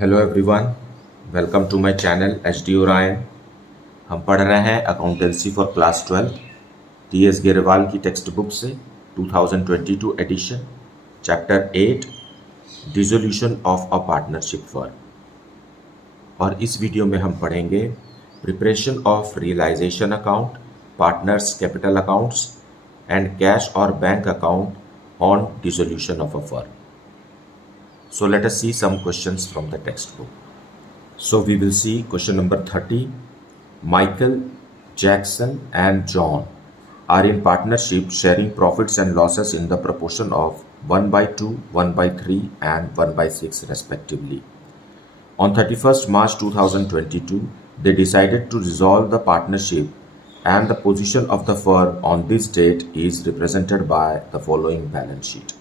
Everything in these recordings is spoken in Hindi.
Hello everyone, welcome to my channel H D Orion. हम पढ़ रहे हैं accountancy for class 12 T S Grewal की टेक्स्ट बुक से 2022 edition, chapter 8 dissolution of a partnership firm. और इस वीडियो में हम पढ़ेंगे preparation of realisation account, partners capital accounts and cash और bank account on dissolution of a firm. So let us see some questions from the textbook. So we will see question number 30. Michael, Jackson and John are in partnership sharing profits and losses in the proportion of 1/2, 1/3 and 1/6 respectively. On 31st March 2022, they decided to dissolve the partnership and the position of the firm on this date is represented by the following balance sheet.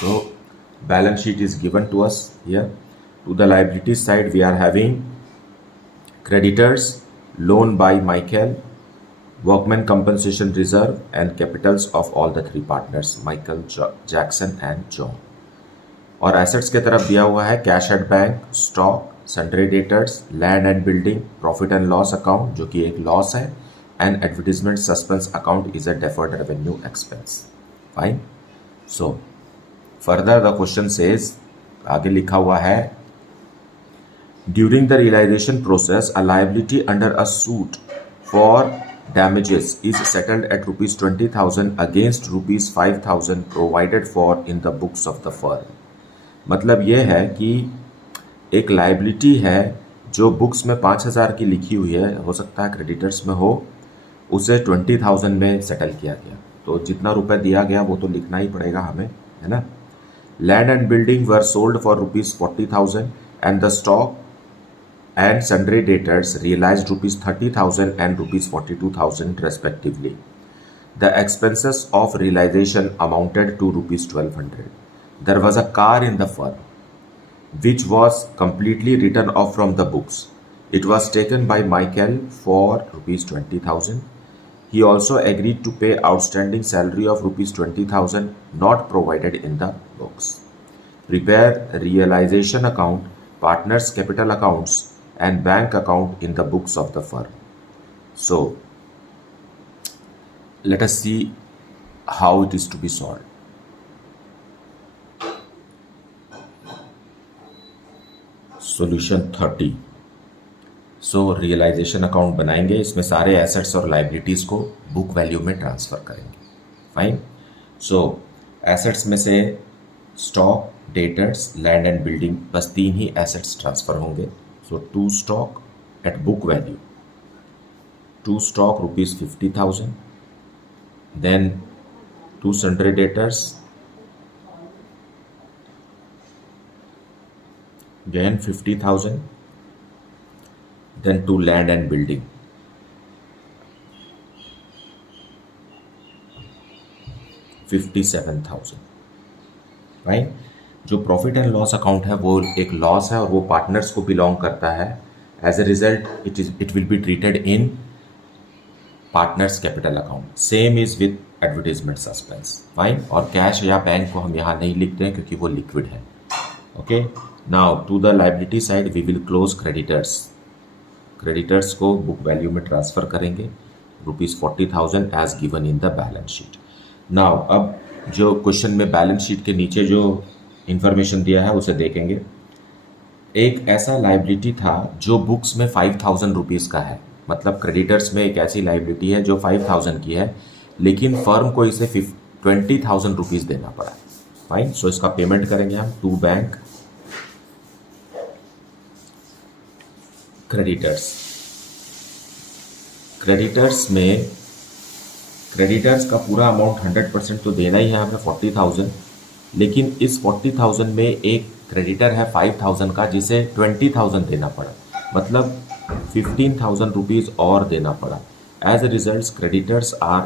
So balance sheet is given to us here. To the liabilities side we are having creditors, loan by Michael, workman compensation reserve and capitals of all the three partners Michael, Jackson and John. और assets के तरफ दिया हुआ है cash at bank, stock, sundry debtors, land and building, profit and loss account जो कि एक लॉस है, and advertisement suspense account is a deferred revenue expense. Fine. So further the question says, आगे लिखा हुआ है, during the realisation process a liability under a suit for damages is settled at rupees 20,000 against rupees 5,000 provided for in the books of the firm. मतलब ये है कि एक लाइबिलिटी है जो बुक्स में 5,000 की लिखी हुई है, हो सकता है क्रेडिटर्स में हो, उसे 20,000 में सेटल किया गया. तो जितना रुपए दिया गया वो तो लिखना ही पड़ेगा हमें, है ना. Land and building were sold for rupees 40,000 and the stock and sundry debtors realized rupees 30,000 and rupees 42,000 respectively. The expenses of realization amounted to rupees 1,200. There was a car in the firm which was completely written off from the books. It was taken by Michael for rupees 20,000. He also agreed to pay outstanding salary of rupees 20,000 not provided in the books. Prepare realization account, partners capital accounts and bank account in the books of the firm. So let us see how it is to be solved. Solution 30. So realisation account बनाएंगे, इसमें सारे एसेट्स और लाइबिलिटीज़ को बुक वैल्यू में ट्रांसफ़र करेंगे. फाइन. सो एसेट्स में से stock, debtors, land and building, बस 3 ही एसेट्स ट्रांसफ़र होंगे. So 2 stock at book value, 2 stock rupees 50,000, then 2 sundry debtors, again 50,000, then 2 land and building, 57,000. Right. जो प्रॉफिट एंड लॉस अकाउंट है वो एक लॉस है और वो पार्टनर्स को बिलोंग करता है. As a result it will be treated in partners capital account. Same is with advertisement suspense. Fine. और कैश या बैंक को हम यहाँ नहीं लिखते हैं क्योंकि वो लिक्विड है. Okay. Now to the liability side we will close creditors. Creditors को बुक वैल्यू में ट्रांसफ़र करेंगे rupees 40,000 as given in the balance sheet. Now अब जो क्वेश्चन में बैलेंस शीट के नीचे जो इंफॉर्मेशन दिया है उसे देखेंगे. एक ऐसा लाइबिलिटी था जो बुक्स में 5,000 रुपीज़ का है. मतलब क्रेडिटर्स में एक ऐसी लाइबिलिटी है जो 5,000 की है, लेकिन फर्म को इसे 20,000 रुपीज़ देना पड़ा. फाइन. सो इसका पेमेंट करेंगे हम टू बैंक. क्रेडिटर्स में क्रेडिटर्स का पूरा अमाउंट 100% तो देना ही है हमें 40,000, लेकिन इस 40,000 में एक क्रेडिटर है 5,000 का जिसे 20,000 देना पड़ा. मतलब 15,000 रुपीज़ और देना पड़ा. As a result creditors are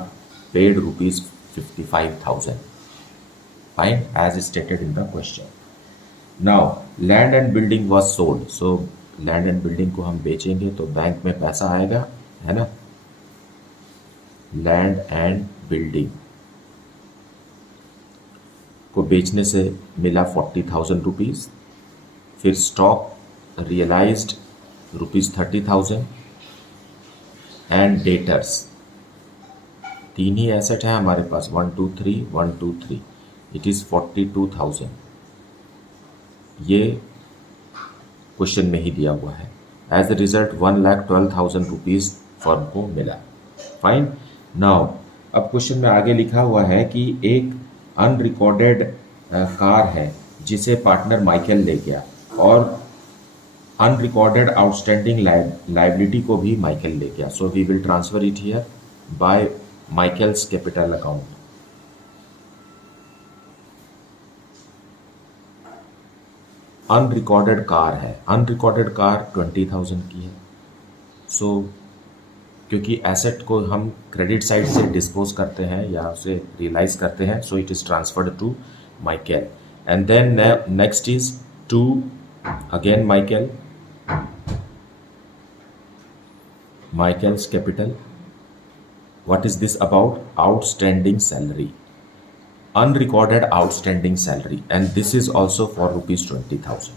paid rupees 55,000. Fine. As stated in the question. Now land and building was sold. So land and building को हम बेचेंगे तो बैंक में पैसा आएगा, है ना. लैंड एंड बिल्डिंग को बेचने से मिला 40,000 रुपीज़. फिर स्टॉक रियलाइज्ड ₹30,000 एंड डेटर्स, तीन ही एसेट है हमारे पास, 1 2 3 1 2 3, इट इज़ 42,000। ये क्वेश्चन में ही दिया हुआ है। As a result 1,12,000 rupees firm को मिला। फाइन। नाउ अब क्वेश्चन में आगे लिखा हुआ है कि एक अनरिकॉर्डेड कार है जिसे पार्टनर माइकल ले गया, और अनरिकॉर्डेड आउटस्टैंडिंग लाइबिलिटी को भी माइकल ले गया। So we will transfer it here by Michael's capital account. Unrecorded car है, अनरिकॉर्डेड कार 20,000 की है। सो क्योंकि एसेट को हम क्रेडिट साइड से डिस्पोज करते हैं या उसे रियलाइज करते हैं, so it is transferred to Michael. And then next is to again Michael, Michael's capital. What is this about? Outstanding salary, unrecorded outstanding salary, and this is also for ₹20,000.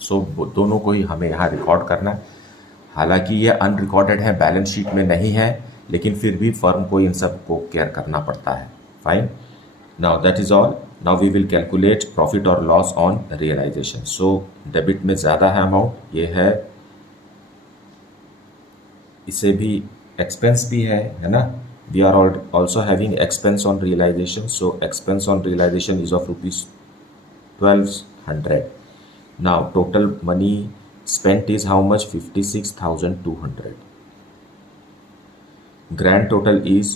So दोनों को ही हमें यहाँ रिकॉर्ड करना है। हालांकि ये अनरिकॉर्डेड है, बैलेंस शीट में नहीं है, लेकिन फिर भी फर्म को इन सब को केयर करना पड़ता है। Fine. Now that is all. Now we will calculate profit और loss on realisation. So debit में ज़्यादा है अमाउंट, ये है, इसे भी एक्सपेंस भी है ना। We are also having expense on realisation, so expense on realisation is of ₹1,200। Now total money spent is how much? 56,200. Grand total is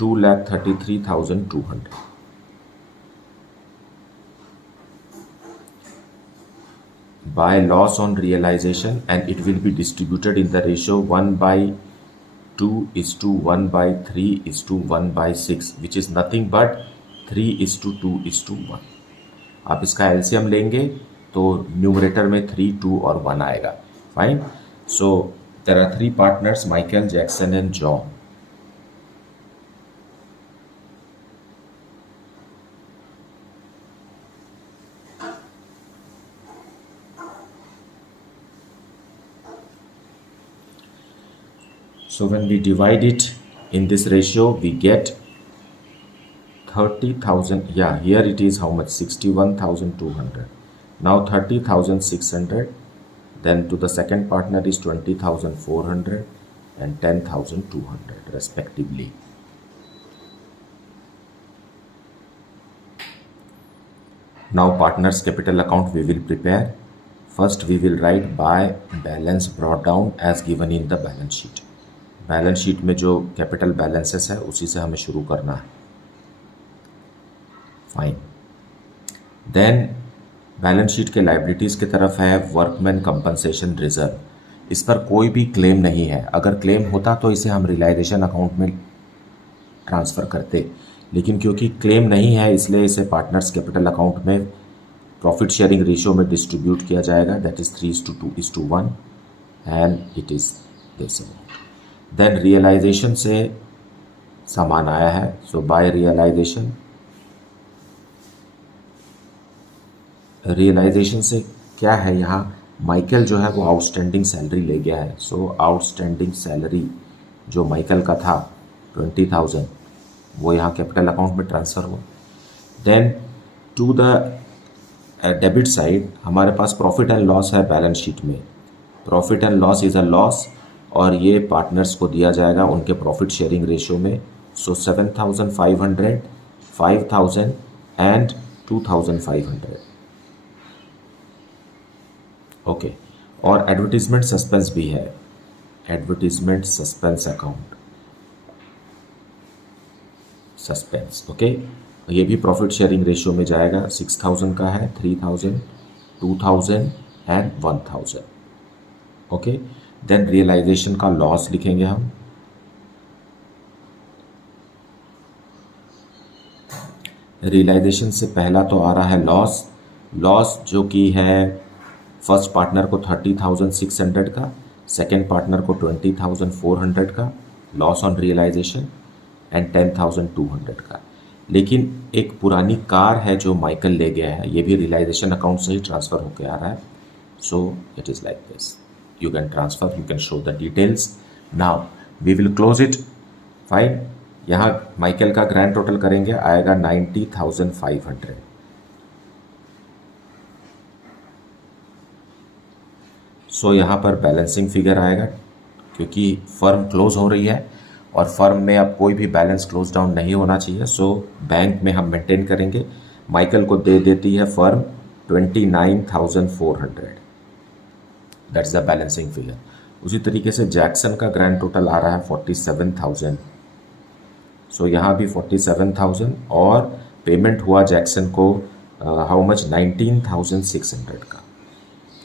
2,33,200. By loss on realization, and it will be distributed in the ratio 1/2:1/3:1/6, which is nothing but 3:2:1. आप इसका एलसीएम लेंगे तो न्यूमरेटर में 3, 2 और 1 आएगा। Fine. So there are 3 partners, Michael, Jackson and John. So when we divide it in this ratio, we get 30,000. Yeah, here it is how much? 61,200. Now 30,600. Then to the second partner is 20,400 and 10,200 respectively. Now partners capital account we will prepare. First we will write by balance brought down as given in the balance sheet. Balance sheet में जो कैपिटल बैलेंसेस है उसी से हमें शुरू करना है। फाइन। देन बैलेंस शीट के लाइबिलिटीज़ की तरफ है वर्कमैन कंपनसेशन रिजर्व। इस पर कोई भी क्लेम नहीं है। अगर क्लेम होता तो इसे हम रियलाइजेशन अकाउंट में ट्रांसफ़र करते, लेकिन क्योंकि क्लेम नहीं है इसलिए इसे पार्टनर्स कैपिटल अकाउंट में प्रॉफिट शेयरिंग रेशियो में डिस्ट्रीब्यूट किया जाएगा। That is 3:2:1 and it is this. Then realisation से सामान आया है, सो बाय रियलाइजेशन, रियलाइजेशन से क्या है, यहाँ माइकल जो है वो आउटस्टैंडिंग सैलरी ले गया है। सो आउटस्टैंडिंग सैलरी जो माइकल का था 20,000 वो यहाँ कैपिटल अकाउंट में ट्रांसफ़र हुआ। Then to the debit side हमारे पास प्रॉफिट एंड लॉस है बैलेंस शीट में। Profit and loss is a loss और ये पार्टनर्स को दिया जाएगा उनके प्रॉफिट शेयरिंग रेशियो में। सो 7,500, 5,000 एंड 2,500। ओके। और एडवर्टीजमेंट सस्पेंस भी है, advertisement suspense account, suspense. Okay. ये भी प्रॉफिट शेयरिंग रेशियो में जाएगा। 6,000 का है, 3,000, 2,000 एंड 1,000। ओके। देन रियलाइजेशन का लॉस लिखेंगे हम। रियलाइजेशन से पहला तो आ रहा है लॉस, लॉस जो कि है फर्स्ट पार्टनर को 30,600 का, सेकेंड पार्टनर को 20,400 का लॉस ऑन रियलाइजेशन एंड 10,200 का। लेकिन एक पुरानी कार है जो माइकल ले गया है, ये भी रियलाइजेशन अकाउंट से ही ट्रांसफ़र होकर आ रहा है। So it is like this. You can transfer, you can show the details. Now we will close it. Fine. यहाँ माइकल का ग्रैंड टोटल करेंगे, आएगा 90,500. सो यहाँ पर बैलेंसिंग फिगर आएगा, क्योंकि फर्म क्लोज हो रही है और फर्म में अब कोई भी बैलेंस क्लोज डाउन नहीं होना चाहिए. सो बैंक में हम मेंटेन करेंगे. माइकल को दे देती है firm 29,400. That's the balancing figure. उसी तरीके से जैक्सन का ग्रैंड टोटल आ रहा है 47,000. सो यहाँ भी 47,000 और पेमेंट हुआ जैक्सन को हाउ मच, 19,600 का.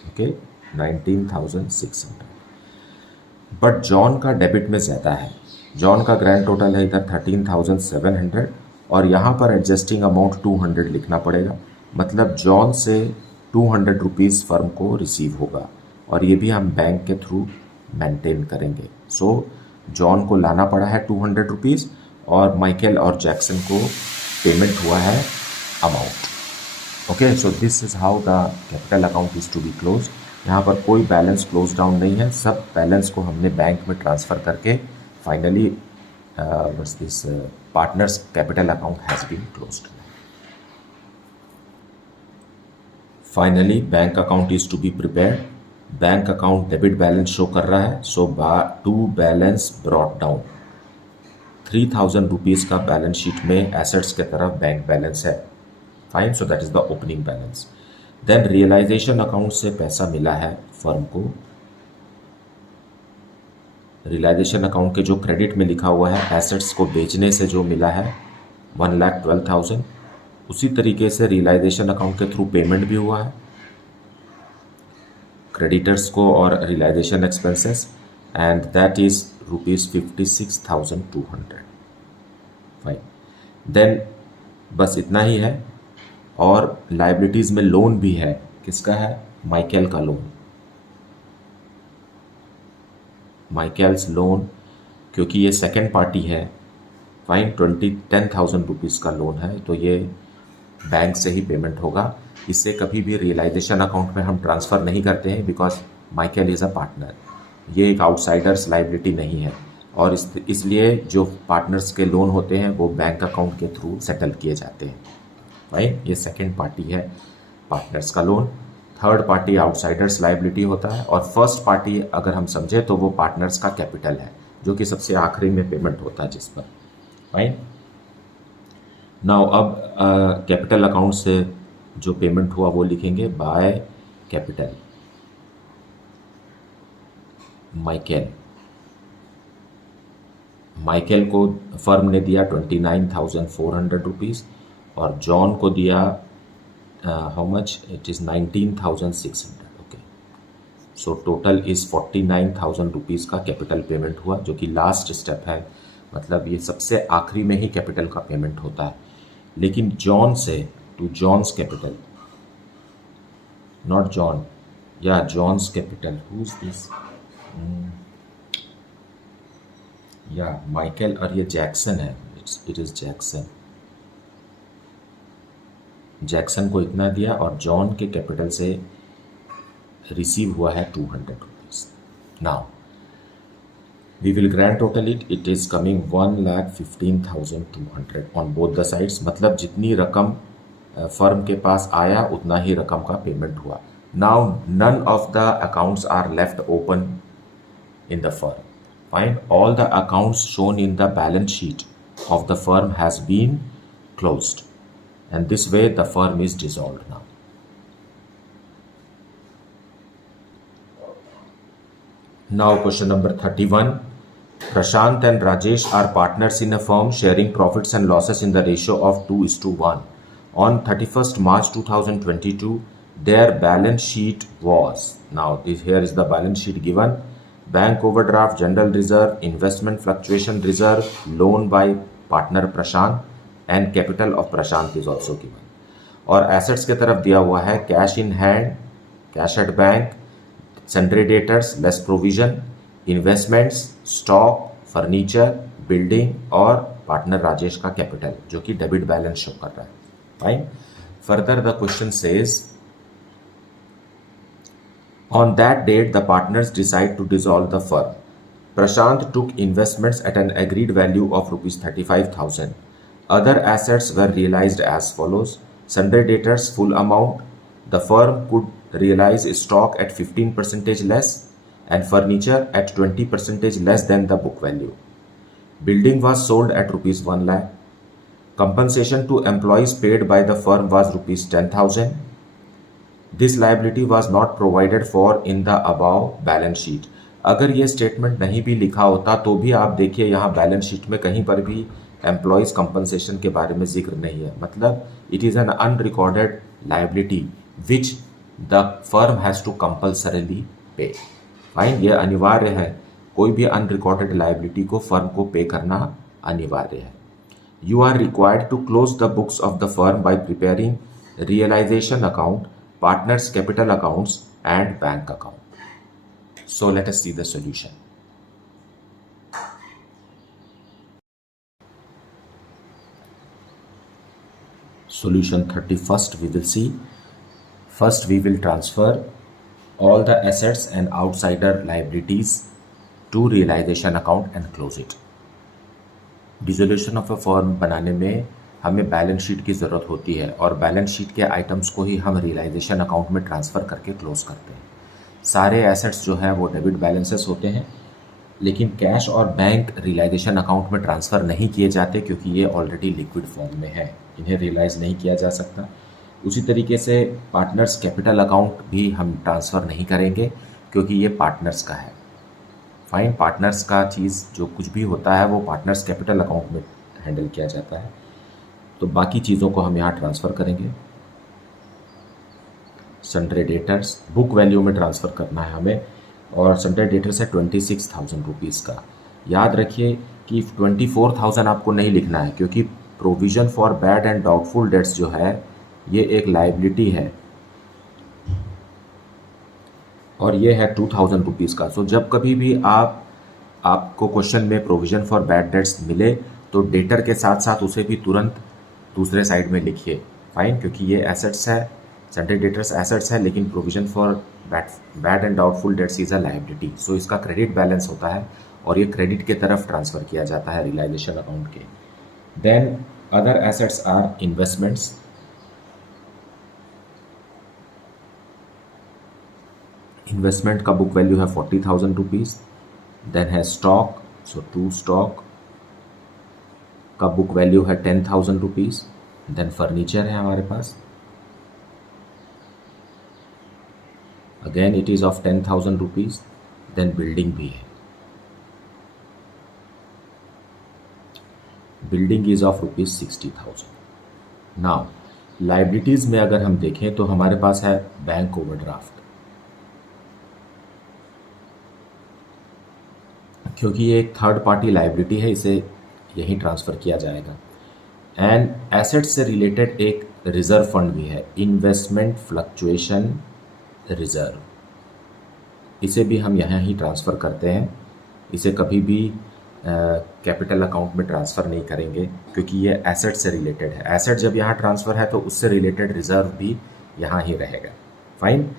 ओके, 19,600. बट जॉन का डेबिट में ज़्यादा है. जॉन का ग्रैंड टोटल है इधर 13,700 और यहाँ पर एडजस्टिंग अमाउंट 200 लिखना पड़ेगा. मतलब जॉन से 200 रुपीज़ फर्म को रिसीव होगा और ये भी हम बैंक के थ्रू मेंटेन करेंगे. सो जॉन को लाना पड़ा है 200 रुपीज़ और माइकल और जैक्सन को पेमेंट हुआ है amount. Okay, so this is how the capital account is to be close. यहाँ पर कोई बैलेंस क्लोज डाउन नहीं है, सब बैलेंस को हमने बैंक में ट्रांसफ़र करके फाइनली बस this partners capital account has been closed. Finally bank account is to be prepared. Bank account debit balance show कर रहा है. So to balance brought down. 3,000 rupees का बैलेंस शीट में एसेट्स के तरफ बैंक बैलेंस है. Fine, so that is the opening balance. Then realisation account से पैसा मिला है फर्म को. रियलाइजेशन अकाउंट के जो क्रेडिट में लिखा हुआ है एसेट्स को बेचने से जो मिला है 1,12,000. उसी तरीके से रियलाइजेशन अकाउंट के थ्रू पेमेंट भी हुआ है क्रेडिटर्स को और realisation expenses, and that is ₹56,200. Fine. Then बस इतना ही है. और लाइबिलिटीज़ में लोन भी है. किसका है? माइकल का लोन. माइकल्स लोन, क्योंकि ये सेकेंड पार्टी है. फाइन, 10,000 रुपीज़ का लोन है, तो ये बैंक से ही पेमेंट होगा. इससे कभी भी रियलाइजेशन अकाउंट में हम ट्रांसफ़र नहीं करते हैं, because Michael is a partner. ये एक आउटसाइडर्स लाइबिलिटी नहीं है और इसलिए जो पार्टनर्स के लोन होते हैं वो बैंक अकाउंट के थ्रू सेटल किए जाते हैं. राइट, ये सेकेंड पार्टी है पार्टनर्स का loan. Third party outsiders liability होता है और फर्स्ट पार्टी अगर हम समझे तो वो पार्टनर्स का कैपिटल है, जो कि सबसे आखिरी में पेमेंट होता है जिस पर. राइट. नाउ अब कैपिटल अकाउंट से जो पेमेंट हुआ वो लिखेंगे बाय कैपिटल माइकल. माइकल को फर्म ने दिया 29,400 रुपीज़ और जॉन को दिया how much, it is 19,600. Okay, so total is 49,000 rupees का कैपिटल पेमेंट हुआ, जो कि लास्ट स्टेप है. मतलब ये सबसे आखिरी में ही कैपिटल का पेमेंट होता है. लेकिन जॉन से to John's capital, not John, या John's capital, who is this, या माइकल और ये जैक्सन है. It is Jackson. जैक्सन को इतना दिया और जॉन के कैपिटल से रिसीव हुआ है 200 rupees. Now we will grand total it is coming 1,15,200 on both the sides. मतलब जितनी रकम फर्म के पास आया उतना ही रकम का पेमेंट हुआ. Now none of the accounts are left open in the firm. Fine, all the accounts shown in the balance sheet of the firm has been closed, and this way the firm is dissolved now. Now question number 31. Prashant and Rajesh are partners in a firm sharing profits and losses in the ratio of 2:1. On 31st March 2022, their balance sheet was, now here is the balance sheet given. Bank overdraft, general reserve, investment fluctuation reserve, loan by partner Prashant, and capital of Prashant is also given. और assets के तरफ दिया हुआ है cash in hand, cash at bank, sundry debtors, less provision, investments, stock, furniture, building और partner राजेश का capital जो कि debit balance show कर रहा है. Fine. Further the question says On that date, the partners decide to dissolve the firm. Prashant took investments at an agreed value of rupees 35,000. Other assets were realized as follows: sundry debtors full amount. The firm could realize stock at 15% less and furniture at 20% less than the book value. Building was sold at rupees 1 lakh. Compensation to employees paid by the firm was rupees 10,000. This liability was not provided for in the above balance sheet. अगर ये स्टेटमेंट नहीं भी लिखा होता तो भी आप देखिए यहाँ बैलेंस शीट में कहीं पर भी एम्प्लॉयज कंपनसेशन के बारे में जिक्र नहीं है, मतलब it is an unrecorded liability which the firm has to compulsorily pay. Fine, ये अनिवार्य है, कोई भी अनरिकॉर्डेड लायबिलिटी को फर्म को पे करना अनिवार्य है। You are required to close the books of the firm by preparing realisation account, partners capital accounts and bank account. So let us see the solution. Solution 31st we will see. First we will transfer all the assets and outsider liabilities to realization account and close it. Dissolution of a firm बनाने में हमें बैलेंस शीट की ज़रूरत होती है और बैलेंस शीट के आइटम्स को ही हम रियलाइजेशन अकाउंट में ट्रांसफ़र करके क्लोज करते हैं। सारे एसेट्स जो है वो डेबिट बैलेंसेस होते हैं, लेकिन कैश और बैंक रियलाइजेशन अकाउंट में ट्रांसफ़र नहीं किए जाते क्योंकि ये ऑलरेडी लिक्विड फॉर्म में है, इन्हें रियलाइज़ नहीं किया जा सकता। उसी तरीके से पार्टनर्स कैपिटल अकाउंट भी हम ट्रांसफ़र नहीं करेंगे क्योंकि ये पार्टनर्स का है। फाइन, पार्टनर्स का चीज़ जो कुछ भी होता है वो पार्टनर्स कैपिटल अकाउंट में हैंडल किया जाता है, तो बाकी चीज़ों को हम यहाँ ट्रांसफ़र करेंगे। सन्ड्री डेटर्स बुक वैल्यू में ट्रांसफ़र करना है हमें, और सन्ड्री डेटर्स है 26,000 रुपीज़ का। याद रखिए कि 24,000 आपको नहीं लिखना है क्योंकि provision for bad and doubtful dates जो है ये एक लाइबिलिटी है और ये है 2,000 रुपीज़ का। सो जब कभी भी आपको क्वेश्चन में प्रोविज़न फॉर बैड डेट्स मिले तो डेटर के साथ साथ उसे भी तुरंत दूसरे साइड में लिखिए। फाइन, क्योंकि ये एसेट्स है, सन्ड्री डेटर्स एसेट्स है, लेकिन provision for bad and doubtful debts is a liability. So इसका क्रेडिट बैलेंस होता है और ये क्रेडिट के तरफ ट्रांसफ़र किया जाता है रियलाइजेशन अकाउंट के। Then other assets are investments. Investment का बुक वैल्यू है 40,000 रुपीज़। देन है स्टॉक, सो 2 स्टॉक का बुक वैल्यू है 10,000 रुपीज़। देन फर्नीचर है हमारे पास, again it is of 10,000 rupees. Then building भी है, building is of rupees 60,000। Now liabilities में अगर हम देखें तो हमारे पास है बैंक ओवरड्राफ्ट, क्योंकि ये एक थर्ड पार्टी लाइबिलिटी है, इसे यहीं ट्रांसफ़र किया जाएगा। एंड एसेट से रिलेटेड एक रिज़र्व फंड भी है, इन्वेस्टमेंट फ्लक्चुएशन रिज़र्व, इसे भी हम यहाँ ही ट्रांसफ़र करते हैं। इसे कभी भी कैपिटल अकाउंट में ट्रांसफ़र नहीं करेंगे क्योंकि ये एसेट से रिलेटेड है। एसेट जब यहाँ ट्रांसफ़र है तो उससे रिलेटेड रिज़र्व भी यहाँ ही रहेगा। फाइन,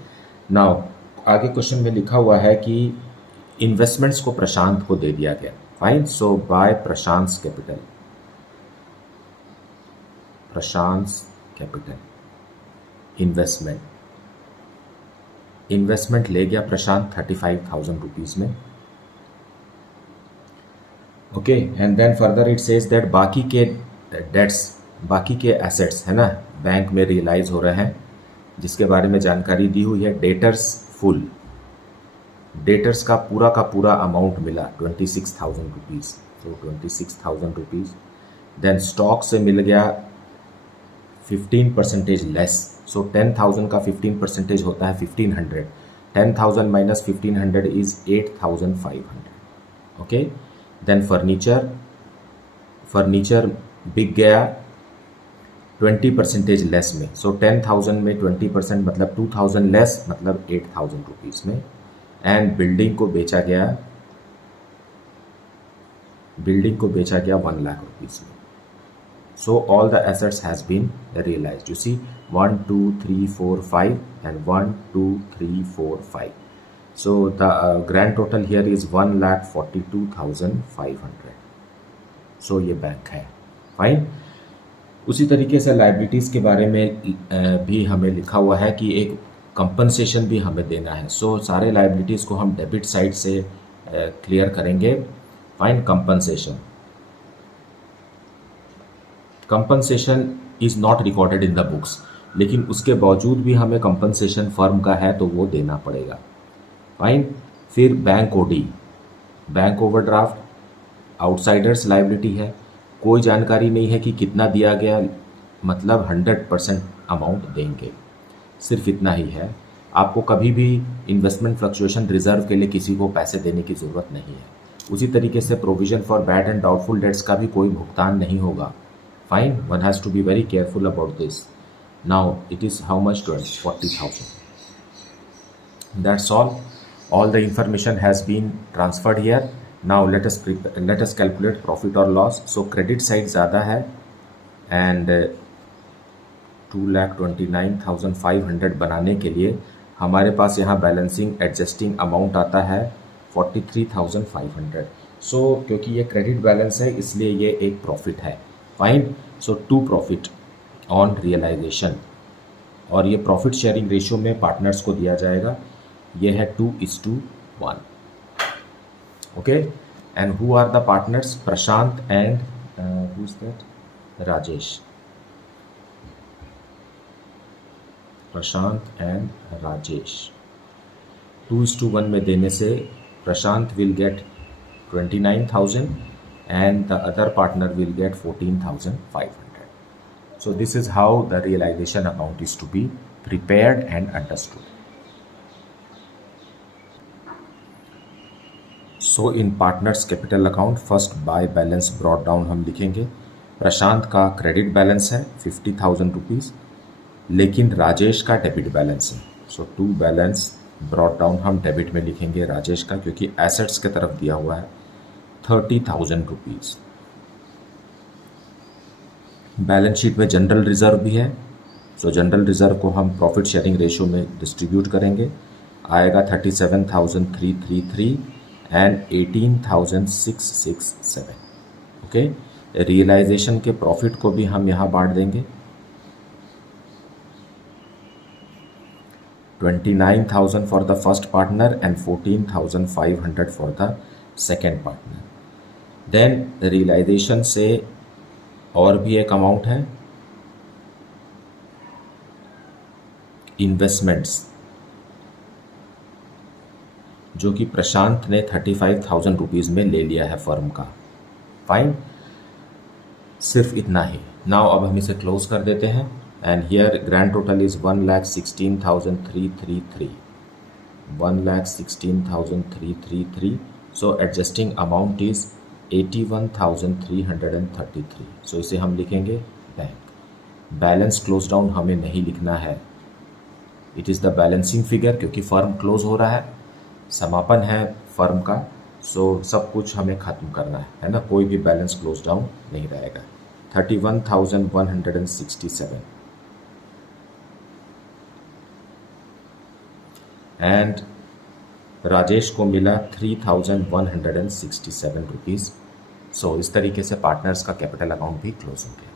नाउ आगे क्वेश्चन में लिखा हुआ है कि इन्वेस्टमेंट्स को प्रशांत को दे दिया गया। Fine, so by Prashant capital, Prashant capital investment ले गया प्रशांत 35,000 रुपीज़ में। Okay, and then further it says that बाकी के डेट्स, बाकी के एसेट्स है ना बैंक में रियलाइज हो रहे हैं, जिसके बारे में जानकारी दी हुई है। डेटर्स फुल, डेटर्स का पूरा अमाउंट मिला 26,000 रुपीज़, तो 26,000 रुपीज़। देन स्टॉक से मिल गया 15% लेस, सो 10,000 का 15% होता है 1,500। 10,000 minus 1,500 is 8,500। Okay, then furniture बिक गया 20% लेस में, सो 10,000 में 20% मतलब 2,000 लेस मतलब 8,000 रुपीज़ में। एंड बिल्डिंग को बेचा गया 1 लाख रुपीज़ में। So all the assets has been realized. You see 1 2 3 4 5 and 1 2 3 4 5 So the grand total here is 1,42,500. सो ये बैंक है, फाइन। उसी तरीके से लाइबिलिटीज़ के बारे में भी हमें लिखा हुआ है कि एक कंपनसेशन भी हमें देना है। सो सारे लाइबिलिटीज़ को हम डेबिट साइड से क्लियर करेंगे। Fine, compensation is not recorded in the books, लेकिन उसके बावजूद भी हमें कंपनसेशन फर्म का है तो वो देना पड़ेगा। फाइन। फिर bank OD, bank overdraft outsiders liability है, कोई जानकारी नहीं है कि कितना दिया गया, मतलब 100% अमाउंट देंगे, सिर्फ इतना ही है। आपको कभी भी इन्वेस्टमेंट फ्लक्चुएशन रिजर्व के लिए किसी को पैसे देने की ज़रूरत नहीं है। उसी तरीके से provision for bad and doubtful debts का भी कोई भुगतान नहीं होगा। Fine, one has to be very careful about this. Now it is how much? 40,000. That's all the information has been transferred here. Now let us calculate profit or loss. So credit side ज़्यादा है and 2,29,500 बनाने के लिए हमारे पास यहाँ बैलेंसिंग एडजस्टिंग अमाउंट आता है 43,500. सो क्योंकि ये क्रेडिट बैलेंस है इसलिए ये एक प्रॉफिट है। Fine. So 2 profit on realisation, और ये प्रॉफिट शेयरिंग रेशियो में पार्टनर्स को दिया जाएगा। ये है 2:1. Okay, and who are the partners? Prashant and who is that? Rajesh. Prashant and Rajesh 2:1 में देने से Prashant will get 29,000 and the other partner will get 14,500. So this is how the realization account is to be prepared and understood. So in partners capital account, first by balance brought down हम लिखेंगे। प्रशांत का क्रेडिट बैलेंस है 50,000 रुपीज़, लेकिन राजेश का डेबिट बैलेंस है। So to balance brought down हम डेबिट में लिखेंगे राजेश का, क्योंकि एसेट्स के तरफ दिया हुआ है 30,000 रुपीज़। बैलेंस शीट में जनरल रिजर्व भी है, सो जनरल रिजर्व को हम प्रॉफिट शेयरिंग रेशियो में डिस्ट्रीब्यूट करेंगे। आएगा 37,333 एंड 18,667। ओके, रियलाइजेशन के प्रॉफिट को भी हम यहाँ बांट देंगे। 29,000 for the first partner and 14,500 for the second partner. Then realisation से और भी एक अमाउंट है, इन्वेस्टमेंट्स, जो कि प्रशांत ने 35,000 रुपीज़ में ले लिया है फर्म का। फाइन, सिर्फ इतना ही। नाउ अब हम इसे क्लोज कर देते हैं and here grand total is 1,16,333, 1,16,333। So adjusting amount is 81,333। सो इसे हम लिखेंगे बैंक। बैलेंस क्लोज डाउन हमें नहीं लिखना है, it is the balancing figure, क्योंकि फर्म क्लोज हो रहा है, समापन है फर्म का। सो सब कुछ हमें ख़त्म करना है ना, कोई भी बैलेंस क्लोज डाउन नहीं रहेगा। 31,167 एंड राजेश को मिला 3,167 रुपीज़। सो इस तरीके से पार्टनर्स का कैपिटल अकाउंट भी क्लोज हो गया।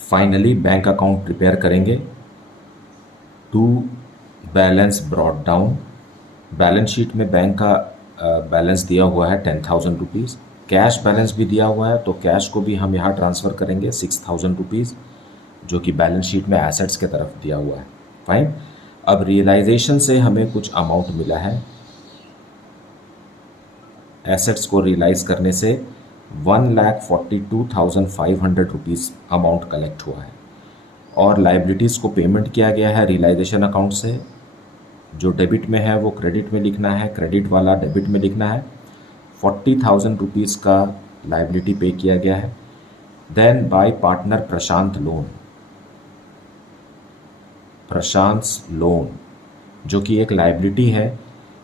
फाइनली बैंक अकाउंट प्रिपेयर करेंगे। To balance brought down, balance sheet में बैंक का बैलेंस दिया हुआ है 10,000 रुपीज़, कैश बैलेंस भी दिया हुआ है, तो कैश को भी हम यहाँ ट्रांसफ़र करेंगे 6,000 रुपीज़, जो कि बैलेंस शीट में एसेट्स के तरफ दिया हुआ है। फाइन। अब रियलाइजेशन से हमें कुछ अमाउंट मिला है, एसेट्स को रियलाइज करने से 1,42,500 रुपीज़ अमाउंट कलेक्ट हुआ है, और लाइबिलिटीज़ को पेमेंट किया गया है रियलाइजेशन अकाउंट से। जो डेबिट में है वो क्रेडिट में लिखना है, क्रेडिट वाला डेबिट में लिखना है। 40,000 रुपीज़ का लाइबिलिटी पे किया गया है। Then by partner Prashant loan, Prashant loan जो कि एक लाइबिलिटी है,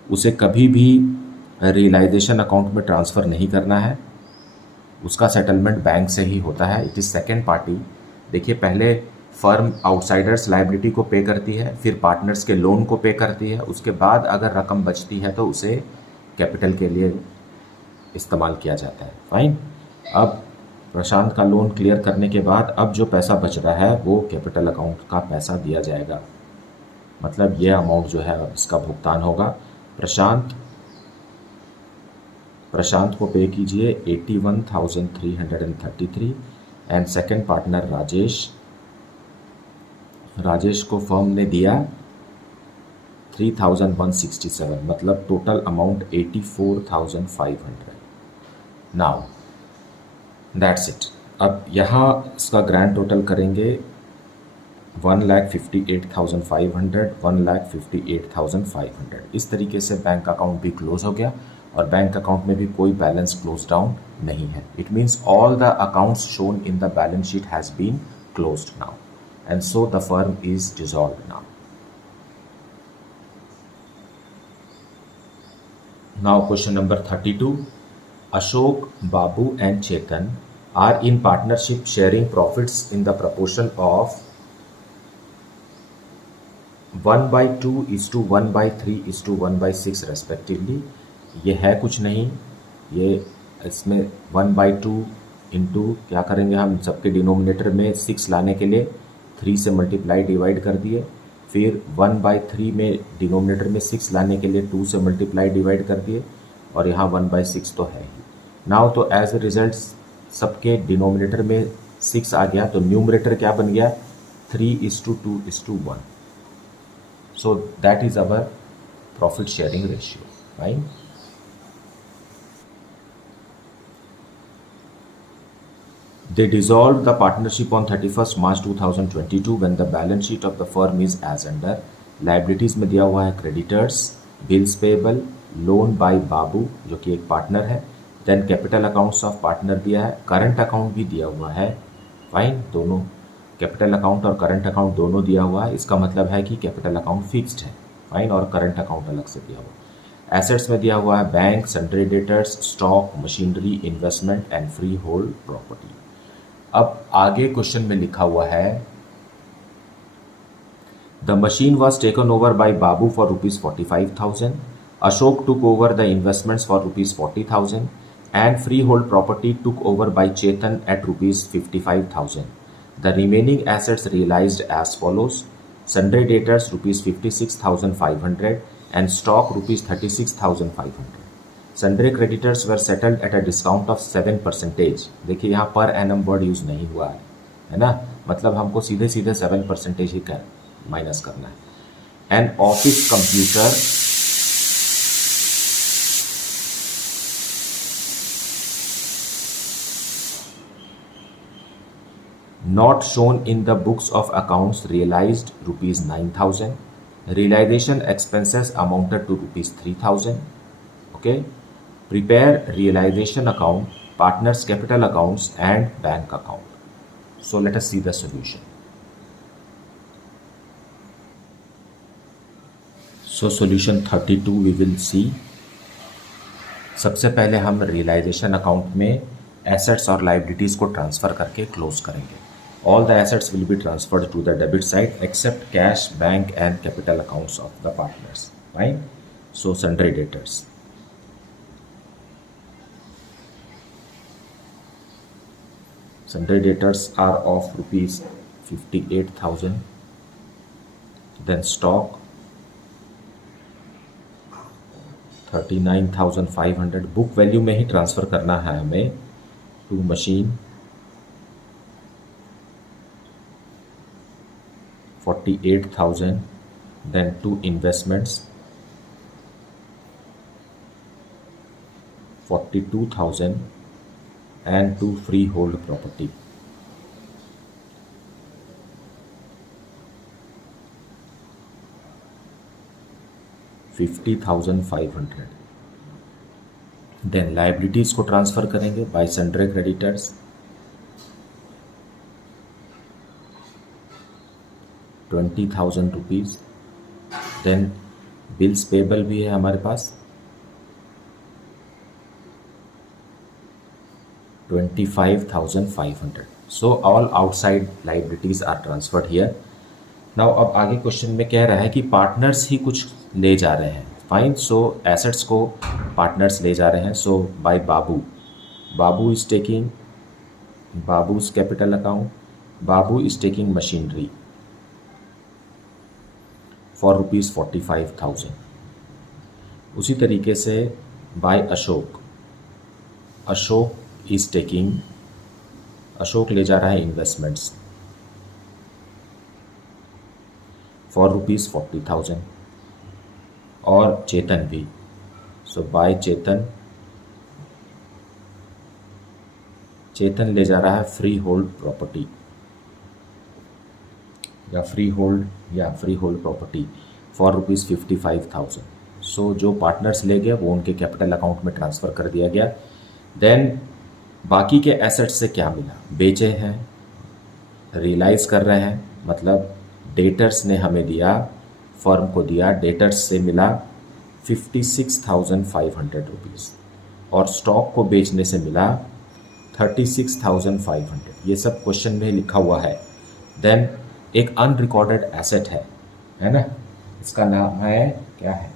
उसे कभी भी रियलाइजेशन अकाउंट में ट्रांसफ़र नहीं करना है, उसका सेटलमेंट बैंक से ही होता है, इट इज़ सेकेंड पार्टी। देखिए पहले फर्म आउटसाइडर्स लायबिलिटी को पे करती है, फिर पार्टनर्स के लोन को पे करती है, उसके बाद अगर रकम बचती है तो उसे कैपिटल के लिए इस्तेमाल किया जाता है। फाइन। अब प्रशांत का लोन क्लियर करने के बाद अब जो पैसा बच रहा है वो कैपिटल अकाउंट का पैसा दिया जाएगा, मतलब ये अमाउंट जो है इसका भुगतान होगा। प्रशांत को पे कीजिए 81,333 एंड सेकंड पार्टनर राजेश को फर्म ने दिया 3,167, मतलब total amount 84,500। Now that's it. अब यहाँ इसका ग्रैंड टोटल करेंगे 1,58,500, 1,58,500। इस तरीके से बैंक अकाउंट भी क्लोज हो गया और बैंक अकाउंट में भी कोई बैलेंस क्लोज डाउन नहीं है। It means all the accounts shown in the balance sheet has been closed now and so the firm is dissolved now. Now question number 32. Ashok, Babu and Chetan are in partnership sharing profits in the proportion of 1/2:1/3:1/6 respectively. ये है कुछ नहीं, ये इसमें 1/2 इंटू क्या करेंगे हम, सबके डिनोमिनेटर में 6 लाने के लिए 3 से मल्टीप्लाई डिवाइड कर दिए, फिर 1/3 में डिनोमिनेटर में 6 लाने के लिए 2 से मल्टीप्लाई डिवाइड कर दिए, और यहाँ 1/6 तो है ही। नाउ तो एज ए रिजल्ट सबके डिनोमिनेटर में 6 आ गया, तो न्यूमरेटर क्या बन गया, 3:2:1। So that is our profit sharing ratio. Right. They dissolved the partnership on 31st March 2022 when the balance sheet of the firm is as under. Liabilities में दिया हुआ है creditors, bills payable, loan by बाबू जो कि एक पार्टनर है, then capital accounts of partner दिया है, current account भी दिया हुआ है। फाइन, दोनों कैपिटल अकाउंट और करंट अकाउंट दोनों दिया हुआ है। इसका मतलब है कि कैपिटल अकाउंट फिक्स्ड है, फाइन, और करंट अकाउंट अलग से दिया हुआ है। एसेट्स में दिया हुआ है bank, sundry debtors, stock, machinery, investment and freehold property. अब आगे क्वेश्चन में लिखा हुआ है the machine was taken over by Babu for ₹45,000, Ashok took over the investments for ₹40,000 and freehold property took over by Chetan at ₹55,000. The remaining assets realised as follows: sundry debtors ₹56,500 and stock ₹36,500. Sundry creditors were settled at a discount of 7%. देखिए यहाँ पर एनम वर्ड यूज नहीं हुआ है ना, मतलब हमको सीधे सीधे 7% ही माइनस करना है। An office computer not shown in the books of accounts realized ₹9,000. Realization expenses amounted to ₹3,000. Okay. Prepare realization account, partners capital accounts and bank account. So let us see the solution. So solution 32 we will see. सबसे पहले हम रियलाइजेशन अकाउंट में एसेट्स और लाइबिलिटीज को ट्रांसफर करके क्लोज करेंगे। All the assets will be transferred to the debit side except cash, bank and capital accounts of the partners. Right? So sundry debtors. Sundry debtors are of ₹58,000. Then stock 39,500. Book value में ही ट्रांसफर करना है हमें to machine 48,000. then two investments 42,000 and two freehold property 50,500. then liabilities को ट्रांसफर करेंगे by sundry creditors 20,000 rupees. Then bills payable भी है हमारे पास 25,500. So all outside liabilities are transferred here. Now अब आगे क्वेश्चन में कह रहा है कि पार्टनर्स ही कुछ ले जा रहे हैं। फाइन, सो एसेट्स को पार्टनर्स ले जा रहे हैं। So by Babu is taking Babu's capital account, Babu is taking machinery for ₹45,000। उसी तरीके से by Ashok is taking, Ashok ले जा रहा है इन्वेस्टमेंट्स फॉर ₹40,000। और चेतन भी, सो बाय चेतन ले जा रहा है फ्री होल्ड प्रॉपर्टी या फ्री होल्ड प्रॉपर्टी फॉर ₹55,000। सो जो पार्टनर्स ले गए वो उनके कैपिटल अकाउंट में ट्रांसफ़र कर दिया गया। देन बाकी के एसेट्स से क्या मिला, बेचे हैं, रियलाइज़ कर रहे हैं, मतलब डेटर्स ने हमें दिया, फर्म को दिया, डेटर्स से मिला ₹56,500 और स्टॉक को बेचने से मिला ₹36,500। ये सब क्वेश्चन में लिखा हुआ है। देन एक अनरिकॉर्डेड एसेट है ना, इसका नाम है क्या है,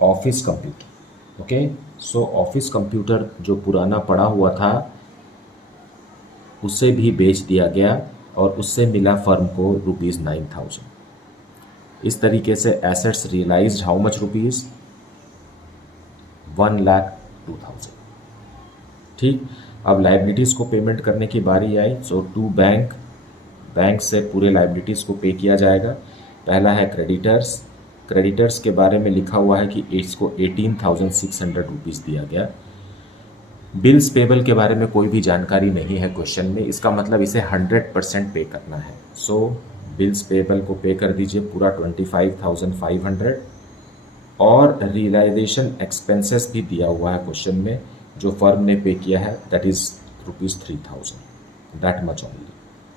ऑफिस कंप्यूटर। ओके, सो ऑफिस कंप्यूटर जो पुराना पड़ा हुआ था उसे भी बेच दिया गया और उससे मिला फर्म को ₹9,000। इस तरीके से assets realised how much rupees, 1,02,000। ठीक, अब लाइबिलिटीज़ को पेमेंट करने की बारी आई। सो टू बैंक से पूरे लाइबिलिटीज़ को पे किया जाएगा। पहला है क्रेडिटर्स के बारे में लिखा हुआ है कि इसको ₹18,600 दिया गया। बिल्स पेबल के बारे में कोई भी जानकारी नहीं है क्वेश्चन में, इसका मतलब इसे 100% पे करना है। सो बिल्स पेबल को पे कर दीजिए पूरा 25,500 और रियलाइजेशन एक्सपेंसेस भी दिया हुआ है क्वेश्चन में, जो फर्म ने पे किया है that is ₹3,000, that much only.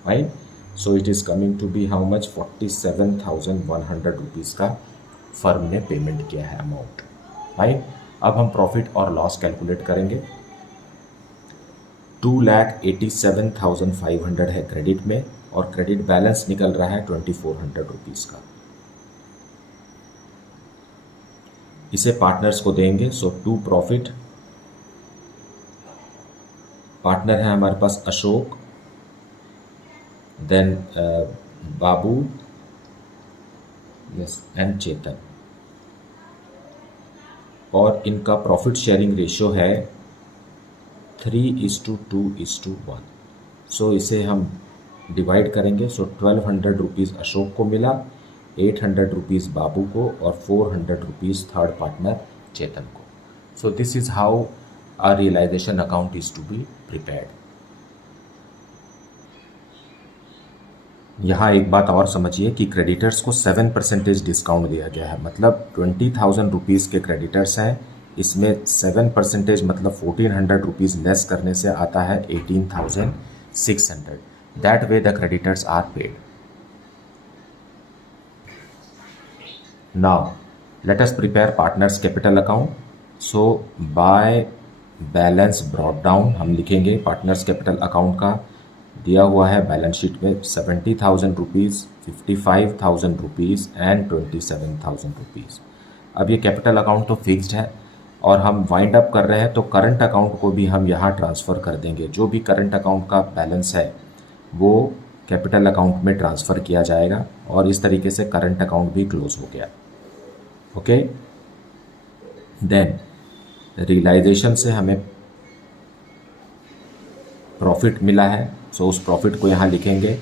Fine, so it is coming to be how much, ₹47,100 का फर्म ने पेमेंट किया है अमाउंट। फाइन, अब हम प्रॉफिट और लॉस कैलकुलेट करेंगे। 2,87,500 है क्रेडिट में और क्रेडिट बैलेंस निकल रहा है ₹2,400 का। इसे पार्टनर्स को देंगे। सो टू प्रॉफिट, पार्टनर है हमारे पास अशोक, देन बाबू एंड चेतन, और इनका प्रॉफिट शेयरिंग रेशियो है 3:2:1। सो इसे हम डिवाइड करेंगे। सो ₹1,200 अशोक को मिला, ₹800 बाबू को और ₹400 थर्ड पार्टनर चेतन को। So this is how a realization account is to be prepared। यहाँ एक बात और समझिए कि क्रेडिटर्स को 7% डिस्काउंट दिया गया है, मतलब ₹20,000 के क्रेडिटर्स हैं, इसमें 7% मतलब ₹1,400 लेस करने से आता है 18,600। That way the creditors are paid. Now let us prepare partners capital account. So by balance brought down हम लिखेंगे पार्टनर्स कैपिटल अकाउंट का, दिया हुआ है बैलेंस शीट में ₹70,000, ₹55,000 एंड ₹27,000। अब ये कैपिटल अकाउंट तो फिक्स्ड है और हम वाइंड अप कर रहे हैं, तो करंट अकाउंट को भी हम यहाँ ट्रांसफ़र कर देंगे। जो भी करंट अकाउंट का बैलेंस है वो कैपिटल अकाउंट में ट्रांसफ़र किया जाएगा और इस तरीके से करंट अकाउंट भी क्लोज हो गया। ओके, देन रियलाइजेशन से हमें प्रॉफिट मिला है। सो उस प्रॉफिट को यहाँ लिखेंगे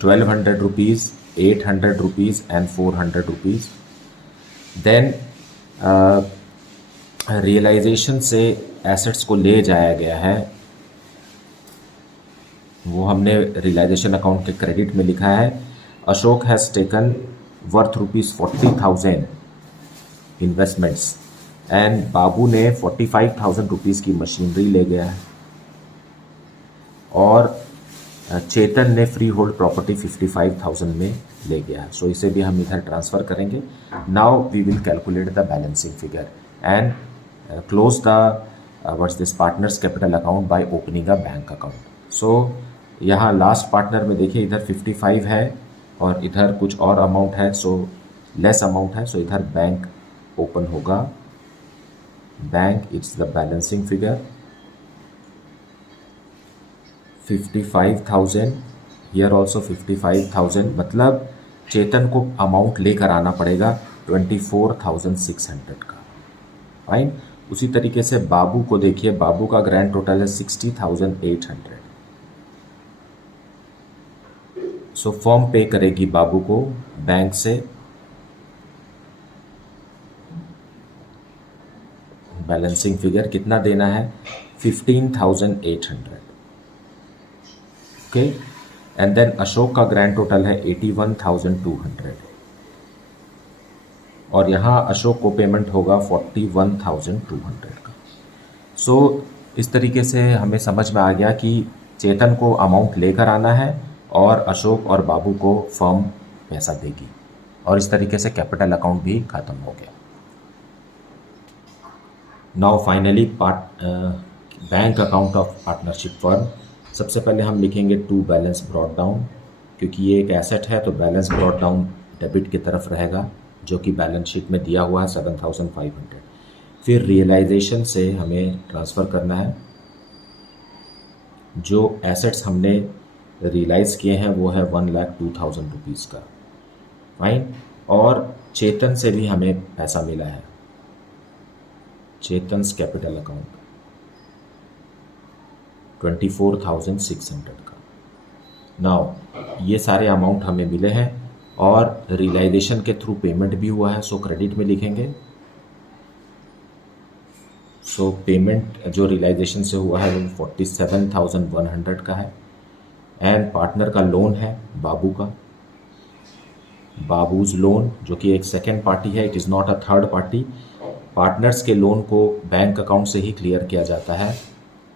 ₹1,200, ₹800 एंड ₹400। देन रियलाइजेशन से एसेट्स को ले जाया गया है, वो हमने रियलाइजेशन अकाउंट के क्रेडिट में लिखा है। Ashok has taken worth ₹40,000 investments and Babu ने ₹45,000 की मशीनरी ले गया है और चेतन ने फ्री होल्ड प्रॉपर्टी 55,000 में ले गया है। सो इसे भी हम इधर ट्रांसफ़र करेंगे। Now we will calculate the balancing figure and close the what's this partners capital account by opening a bank account. So यहाँ लास्ट पार्टनर में देखिए इधर 55 है और इधर कुछ और अमाउंट है, सो लेस अमाउंट है, सो इधर बैंक ओपन होगा। Bank it's the balancing figure 55,000, here also 55,000, मतलब चेतन को अमाउंट लेकर आना पड़ेगा 24,600 का। फाइन। उसी तरीके से बाबू को देखिए, बाबू का ग्रैंड टोटल है 60,800। सो फर्म पे करेगी बाबू को बैंक से बैलेंसिंग फिगर कितना देना है 15,800। ओके, एंड देन अशोक का ग्रैंड टोटल है 81,200 और यहाँ अशोक को पेमेंट होगा 41,200 का। सो इस तरीके से हमें समझ में आ गया कि चेतन को अमाउंट लेकर आना है और अशोक और बाबू को फर्म पैसा देगी, और इस तरीके से कैपिटल अकाउंट भी ख़त्म हो गया। Now finally bank account of partnership firm. सबसे पहले हम लिखेंगे टू बैलेंस ब्रॉट डाउन, क्योंकि ये एक एसेट है तो बैलेंस ब्रॉट डाउन डेबिट की तरफ रहेगा, जो कि बैलेंस शीट में दिया हुआ है 7,500। फिर रियलाइजेशन से हमें ट्रांसफ़र करना है, जो एसेट्स हमने रियलाइज़ किए हैं वो है 1,02,000 रुपीज़ का। फाइन। और चेतन से भी हमें पैसा मिला है, चेतन्स कैपिटल अकाउंट 24,600 का। नाउ ये सारे अमाउंट हमें मिले हैं और रियलाइजेशन के थ्रू पेमेंट भी हुआ है, सो क्रेडिट में लिखेंगे। सो पेमेंट जो रियलाइजेशन से हुआ है वो 47,100 का है। एंड पार्टनर का लोन है बाबू का, बाबूज लोन, जो कि एक सेकेंड पार्टी है, it is not a third party. Partners के लोन को बैंक अकाउंट से ही क्लियर किया जाता है,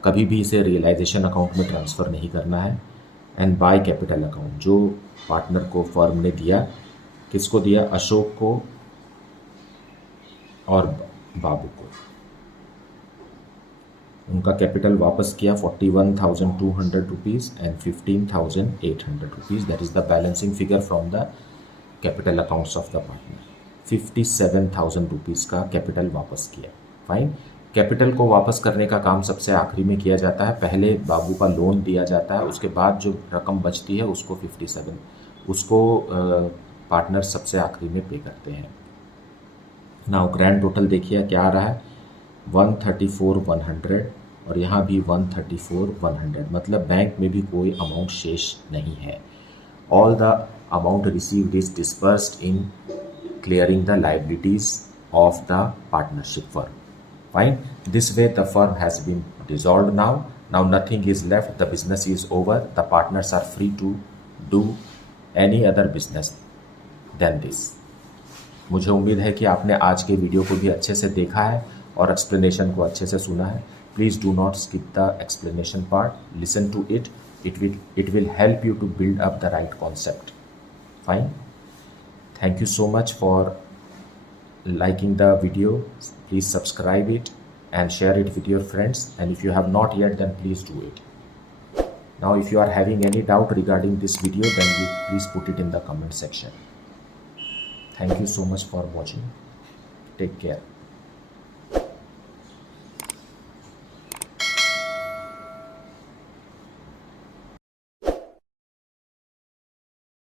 कभी भी इसे रियलाइजेशन अकाउंट में ट्रांसफ़र नहीं करना है। एंड बाय कैपिटल अकाउंट, जो पार्टनर को फर्म ने दिया, किसको दिया, अशोक को और बाबू को, उनका कैपिटल वापस किया 41,200 rupees and 15,800 rupees, that is the balancing figure from the capital accounts of the partner. 57,000 rupees का कैपिटल वापस किया। फाइन। कैपिटल को वापस करने का काम सबसे आखिरी में किया जाता है, पहले बाबू का लोन दिया जाता है, उसके बाद जो रकम बचती है उसको 57 उसको पार्टनर सबसे आखिरी में पे करते हैं। नाउ ग्रैंड टोटल देखिए क्या आ रहा है 134,100 और यहाँ भी 134,100, मतलब बैंक में भी कोई अमाउंट शेष नहीं है। All the amount received is dispersed in clearing the liabilities of the partnership firm. Fine. This way the firm has been dissolved now. Now nothing is left. The business is over. The partners are free to do any other business than this. मुझे उम्मीद है कि आपने आज के वीडियो को भी अच्छे से देखा है और एक्सप्लेनेशन को अच्छे से सुना है। Please do not skip the explanation part, listen to it, it will help you to build up the right concept. Fine. Thank you so much for liking the video. Please subscribe it and share it with your friends, and if you have not yet, then please do it. Now if you are having any doubt regarding this video, then please put it in the comment section. Thank you so much for watching. Take care.